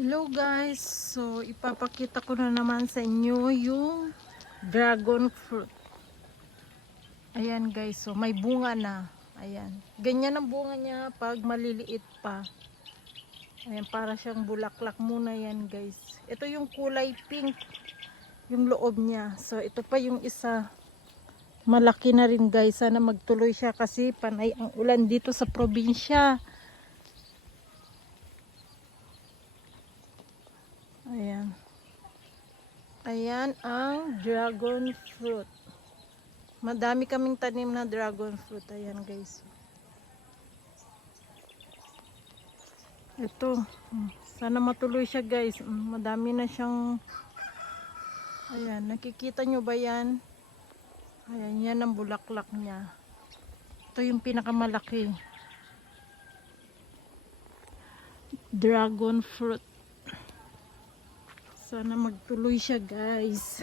Hello guys, so ipapakita ko na naman sa inyo yung dragon fruit. Ayan guys, so may bunga na. Ayan. Ganyan ang bunga niya pag maliliit pa. Ayan, para siyang bulaklak muna yan guys. Ito yung kulay pink, yung loob niya. So ito pa yung isa. Malaki na rin guys. Sana magtuloy siya kasi panay ang ulan dito sa probinsya. Ayan. Ayan ang dragon fruit. Madami kaming tanim na dragon fruit. Ayan guys. Ito. Sana matuloy siya guys. Madami na siyang Ayan. Nakikita nyo ba yan? Ayan. Yan ang bulaklak niya. Ito yung pinakamalaki. Dragon fruit. Sana magtuloy siya guys.